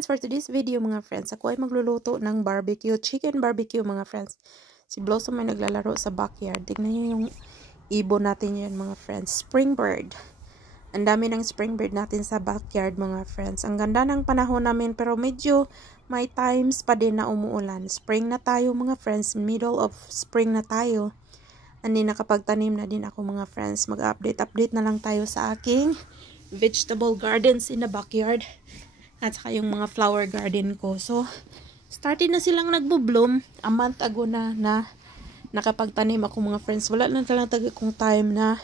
friends, for today's video mga friends, ako ay magluluto ng chicken barbecue mga friends. Si Blossom ay naglalaro sa backyard. Tignan nyo yung ibon natin yan mga friends. Spring bird. Ang dami ng spring bird natin sa backyard mga friends. Ang ganda ng panahon namin pero medyo may times pa din na umuulan. Spring na tayo mga friends. Middle of spring na tayo. Hindi nakapagtanim na din ako mga friends. Mag-update na lang tayo sa aking vegetable gardens in the backyard. At saka yung mga flower garden ko. So, started na silang nagbo-bloom. A month ago na nakapagtanim ako mga friends. Wala na talaga kong time na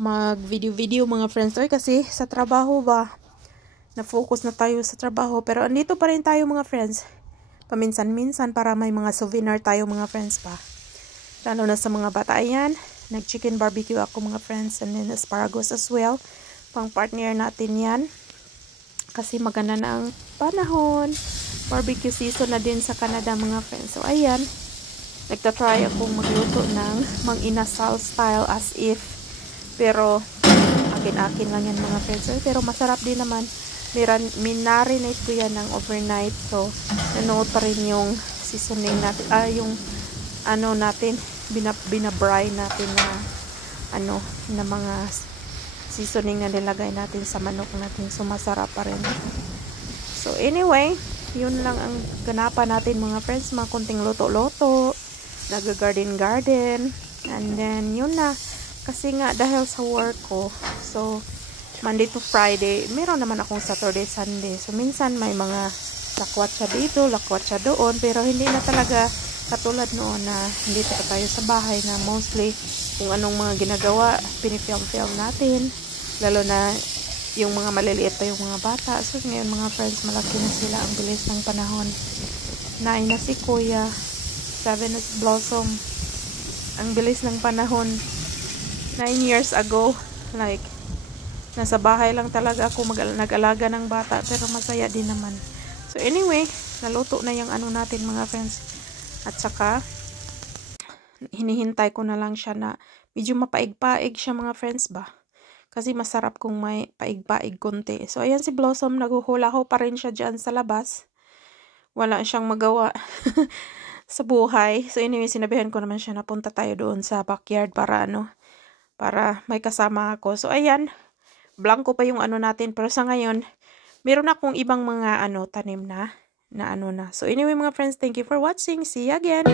mag-video mga friends. Oy, kasi sa trabaho ba, na-focus na tayo sa trabaho. Pero andito pa rin tayo mga friends. Paminsan-minsan para may mga souvenir tayo mga friends pa. Lalo na sa mga bata. Ayan, nag-chicken barbecue ako mga friends. And then asparagus as well. Pang partner natin yan. Kasi maganda na ang panahon. Barbecue season na din sa Canada mga friends. So ayan, nagtatry akong magluto ng mang-inasal style as if. Pero akin-akin lang yan mga friends. Pero masarap din naman. Minarinate ko yan ng overnight. So nanood pa rin yung seasoning natin. Yung ano natin, binabry natin na mga seasoning na nilagay natin sa manok natin. So, masarap pa rin. So, anyway, yun lang ang ganapan natin mga friends. Mga kunting loto-loto. Nag-garden. And then, yun na. Kasi nga, dahil sa work ko. So, Monday to Friday, meron naman akong Saturday, Sunday. So, minsan may mga lakwatsa dito, lakwatsa doon. Pero, hindi na talaga katulad noon na hindi tayo sa bahay na mostly kung anong mga ginagawa, pinifilm natin. Lalo na yung mga maliliit pa yung mga bata. So ngayon mga friends, malaki na sila. Ang bilis ng panahon. 9 na si Kuya. 7 na si Blossom. Ang bilis ng panahon. 9 years ago, like, nasa bahay lang talaga ako nag-alaga ng bata. Pero masaya din naman. So anyway, naluto na yung ano natin mga friends. At saka, hinihintay ko na lang siya na medyo mapaig-paig siya mga friends ba. Kasi masarap kung may paig-paig konti. So, ayan si Blossom. Naghuhulaho pa rin siya dyan sa labas. Wala siyang magawa sa buhay. So, anyway, sinabihan ko naman siya na punta tayo doon sa backyard para para may kasama ako. So, ayan. Blanco pa yung ano natin. Pero sa ngayon, meron akong ibang mga tanim na. So, anyway mga friends, thank you for watching. See you again!